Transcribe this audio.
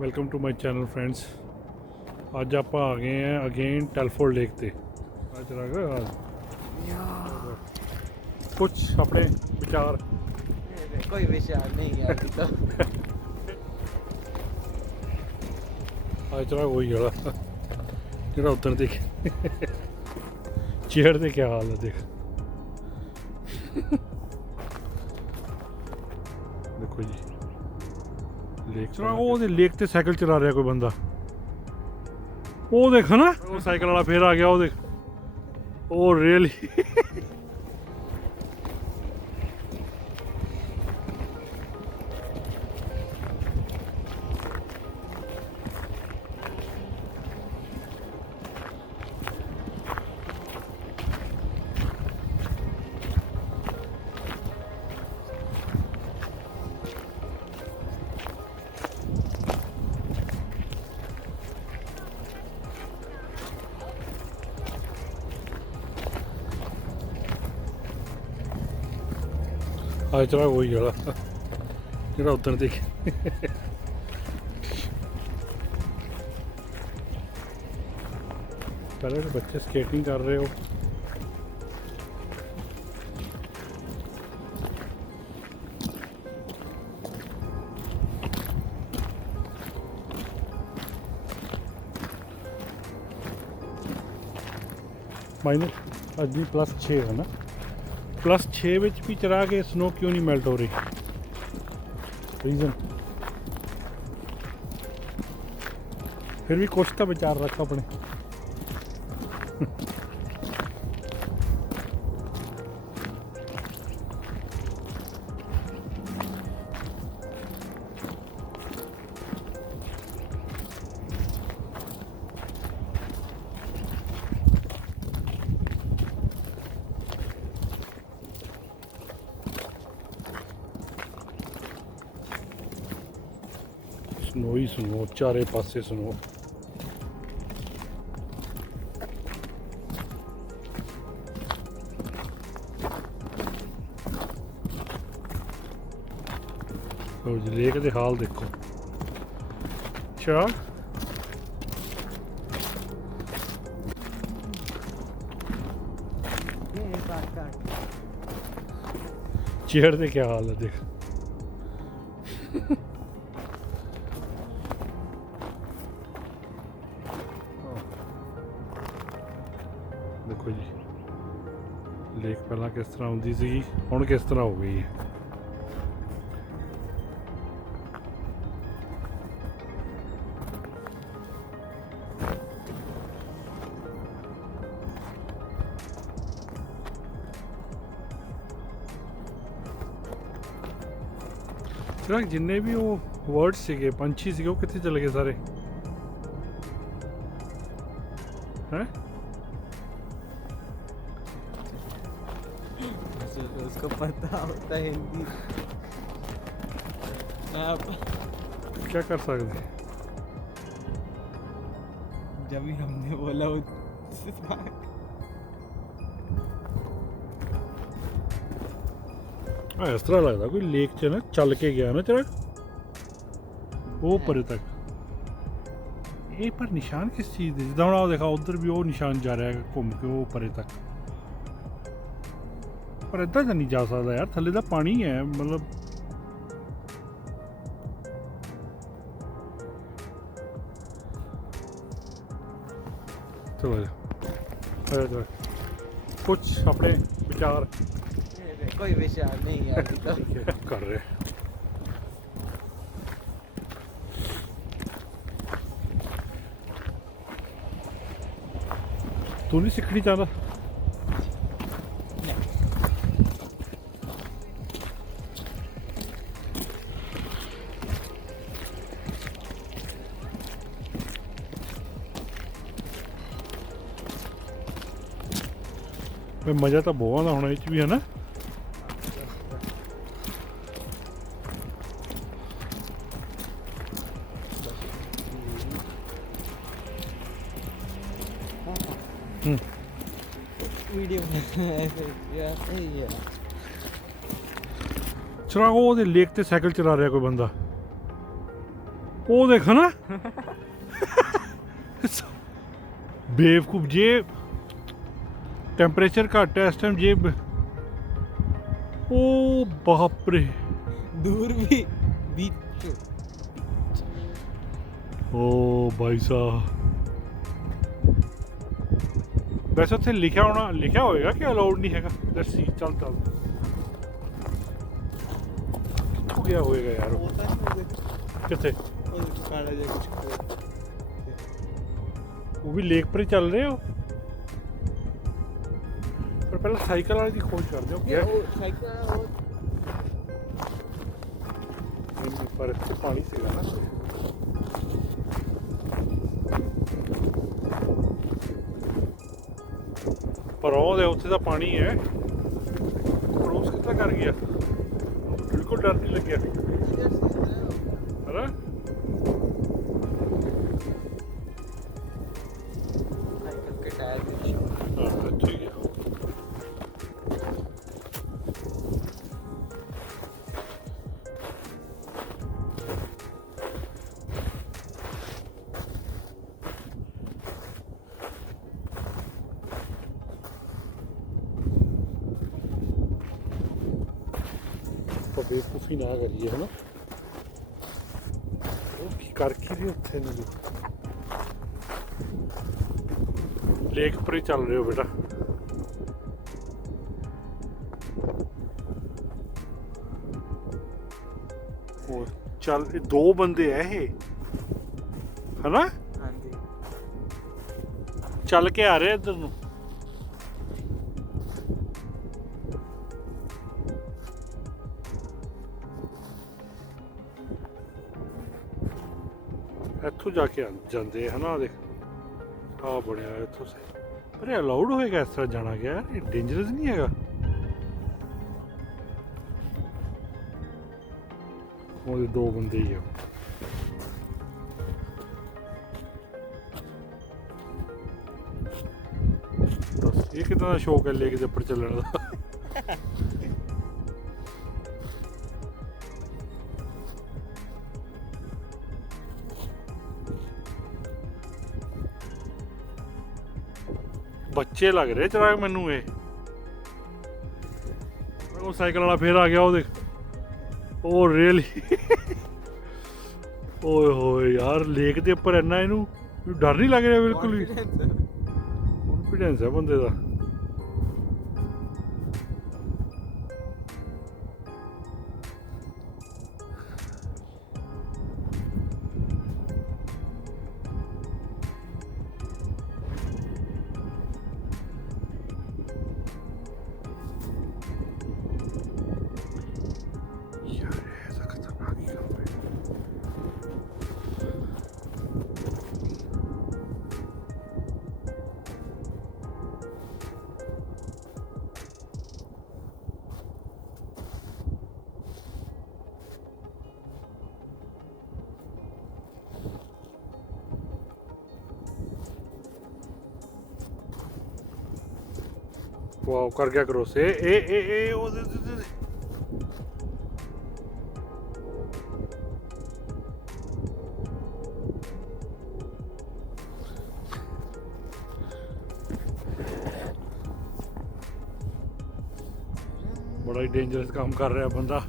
Welcome to my channel friends. ਅੱਜ ਆਪਾਂ ਆ ਗਏ ਆ ਅਗੇਨ ਟੈਲਫੋਰਡ ਲੇਕ ਤੇ। ਅੱਜ ਕੁਝ ਆਪਣੇ ਵਿਚਾਰ। कोई विचार नहीं है अभी तो। ਅੱਜ ਚਲਾ ਉਹੀ ਵਾਲਾ ਜਿਹੜਾ ਉੱਧਰ ਦੇਖ ਚੇਅਰ ਦੇ ਕਿਆ ਹਾਲ ਹੈ ਦੇਖ। ਦੇਖੋ ਜੀ ਲੇਕ ਚਲਾ, ਉਹਦੇ ਲੇਕ ਤੇ ਸਾਈਕਲ ਚਲਾ ਰਿਹਾ ਕੋਈ ਬੰਦਾ। ਉਹ ਦੇਖ ਨਾ, ਉਹ ਸਾਈਕਲ ਵਾਲਾ ਫੇਰ ਆ ਗਿਆ। ਉਹ ਦੇਖ, ਉਹ ਰੀਅਲੀ ਅੱਜ ਚਲਾ ਉਹੀ ਵਾਲਾ ਜਿਹੜਾ ਉੱਧਰ ਦੇਖ। ਪਹਿਲੇ ਤਾਂ ਬੱਚੇ ਸਕੇਟਿੰਗ ਕਰ ਰਹੇ ਹੋ। ਮਾਈਨਸ ਅੱਜ ਵੀ +6 ਹੈ ਨਾ। +6 ਵਿੱਚ ਵੀ ਚਲਾ ਕੇ ਸਨੋ ਕਿਉਂ ਨਹੀਂ ਮੈਲਟ ਹੋ ਰਹੀ? ਰੀਜ਼ਨ ਫਿਰ ਵੀ ਕੁਛ ਤਾਂ ਵਿਚਾਰ ਰੱਖ ਆਪਣੇ। ਸਨੋ ਹੀ ਸਨੋ, ਚਾਰੇ ਪਾਸੇ ਸਨੋ। ਲੇਕ ਦੇ ਹਾਲ ਦੇਖੋ। ਅੱਛਾ ਚੇਅਰ ਦੇ ਕਿਆ ਹਾਲ ਹੈ ਦੇਖ। ਦੇਖੋ ਜੀ ਲੇਕ ਪਹਿਲਾਂ ਕਿਸ ਤਰ੍ਹਾਂ ਹੁੰਦੀ ਸੀ, ਹੁਣ ਕਿਸ ਤਰ੍ਹਾਂ ਹੋ ਗਈ ਹੈ। ਚਿਰਾਗ, ਜਿੰਨੇ ਵੀ ਉਹ ਵਰਡ ਸੀਗੇ, ਪੰਛੀ ਸੀਗੇ, ਉਹ ਕਿੱਥੇ ਚਲੇ ਗਏ ਸਾਰੇ? ਹੈ उसको पता होता है हिंदी। आप क्या कर सकते? जब भी हमने बोला ਇਸ ਤਰ੍ਹਾਂ ਲੱਗਦਾ ਕੋਈ ਲੇਕ 'ਚ ਨਾ ਚੱਲ ਕੇ ਗਿਆ ਨਾ ਚਿਰਾਗ, ਉਹ ਪਰੇ ਤੱਕ। ਇਹ ਪਰ ਨਿਸ਼ਾਨ ਕਿਸ ਚੀਜ਼ ਦੇ? ਜਿੱਦਾਂ ਹੁਣ ਆਹ ਦੇਖਾ, ਉੱਧਰ ਵੀ ਉਹ ਨਿਸ਼ਾਨ ਜਾ ਰਿਹਾ ਘੁੰਮ ਕੇ ਉਹ ਪਰੇ ਤੱਕ। ਪਰ ਇੱਦਾਂ ਤਾਂ ਨਹੀਂ ਜਾ ਸਕਦਾ ਯਾਰ, ਥੱਲੇ ਦਾ ਪਾਣੀ ਹੈ। ਮਤਲਬ ਚਲੋ ਕੁਛ ਆਪਣੇ ਵਿਚਾਰ। कोई विचार नहीं है अभी तो। ਕਰ ਰਹੇ ਤੂੰ ਨਹੀਂ ਸਿੱਖਣੀ ਚਾਹੁੰਦਾ? ਮਜ਼ਾ ਤਾਂ ਬਹੁਤ ਆਉਂਦਾ ਹੁਣ ਇਹ 'ਚ ਵੀ, ਹੈ ਨਾ। वीडियो ऐसे ही है। ਚਲਾ, ਉਹਦੇ ਲੇਕ ਤੇ ਸਾਈਕਲ ਚਲਾ ਰਿਹਾ ਕੋਈ ਬੰਦਾ। ਉਹ ਦੇਖ ਨਾ ਬੇਵਕੂਫ ਜੇ ਟੈਂਪਰੇਚਰ ਘੱਟ ਹੈ ਇਸ ਟਾਈਮ ਜੇ ਉਹ ਬਾਪ ਰੇ दूर भी बीच ਓ ਭਾਈ ਸਾਹਿਬ ਵੈਸੇ ਉੱਥੇ ਲਿਖਿਆ ਹੋਏਗਾ ਕਿ ਅਲਾਉਡ ਨਹੀਂ ਹੈਗਾ ਲੈਟਸ ਸੀ ਚੱਲ ਕਿੱਥੋਂ ਗਿਆ ਹੋਏਗਾ ਯਾਰ ਉਹ? होता नहीं ਕਿੱਥੇ वो काला जा कुछ ਉਹ ਵੀ ਲੇਕ ਪਰ ਹੀ ਚੱਲ ਰਹੇ ਹੋ ਪਰ ਪਹਿਲਾਂ ਸਾਈਕਲ ਵਾਲੇ ਦੀ ਖੋਜ ਕਰਦੇ ਹੋ ये वो साइकिल वो ਪਰ ਇੱਥੇ ਪਾਣੀ ਸੀਗਾ ਨਾ ਪਰ ਉਹਦੇ ਉੱਥੇ ਤਾਂ ਪਾਣੀ ਹੈ ਕਰੂਜ਼ ਕਿੱਦਾਂ ਕਰ ਗਿਆ ਬਿਲਕੁਲ ਡਰ ਨਹੀਂ ਲੱਗਿਆ ਹੈਨਾ साइकिल के टायर भी ਹਾਂ ਇੱਥੇ ਗਿਆ ਬੇਵਕੂਫੀ ਨਾ ਕਰੀਏ ਹਨਾ ਉਹ ਕੀ ਕਰ ਕੀ ਰਹੇ ਉੱਥੇ ਨੂੰ ਲੇਕ ਪਰ ਹੀ ਚੱਲ ਰਹੇ ਹੋ ਬੇਟਾ ਉਹ ਚੱਲ ਇਹ ਦੋ ਬੰਦੇ ਆ ਇਹ ਹਨਾ हाँ जी ਚੱਲ ਕੇ ਆ ਰਹੇ ਇੱਧਰ ਨੂੰ ਇੱਥੋਂ ਜਾ ਕੇ ਜਾਂਦੇ ਹਨਾ ਦੇਖ ਆ ਬਣਿਆ ਇੱਥੋਂ ਸੇ ਪਰ ਇਹ ਅਲਾਉਡ ਹੋਏਗਾ ਇਸ ਤਰ੍ਹਾਂ ਜਾਣਾ ਗਿਆ ਯਾਰ ਇਹ ਡੇਂਜਰਸ ਨਹੀਂ ਹੈਗਾ ਉਹਦੇ ਦੋ ਬੰਦੇ ਹੀ ਆ ਦੱਸ ਇਹ ਕਿੱਦਾਂ ਦਾ ਸ਼ੌਕ ਹੈ ਲੇਕ ਦੇ ਉੱਪਰ ਚੱਲਣ ਦਾ ਬੱਚੇ ਲੱਗ ਰਹੇ ਚਰਾ ਮੈਨੂੰ ਇਹ ਉਹ ਸਾਈਕਲ ਵਾਲਾ ਫੇਰ ਆ ਗਿਆ ਉਹ ਦੇਖ ਉਹ ਰੀਅਲੀ ਓਏ ਹੋਏ ਯਾਰ ਲੇਕ ਦੇ ਉੱਪਰ ਇੰਨਾ ਇਹਨੂੰ ਡਰ ਨਹੀਂ ਲੱਗ ਰਿਹਾ ਬਿਲਕੁਲ ਵੀ ਕੌਨਫੀਡੈਂਸ ਹੈ ਬੰਦੇ ਦਾ ਵਾਓ ਕਰ ਗਿਆ ਕਰੋਸ ਇਹ ਉਹਦੇ ਬੜਾ ਹੀ ਡੇਂਜਰਸ ਕੰਮ ਕਰ ਰਿਹਾ ਬੰਦਾ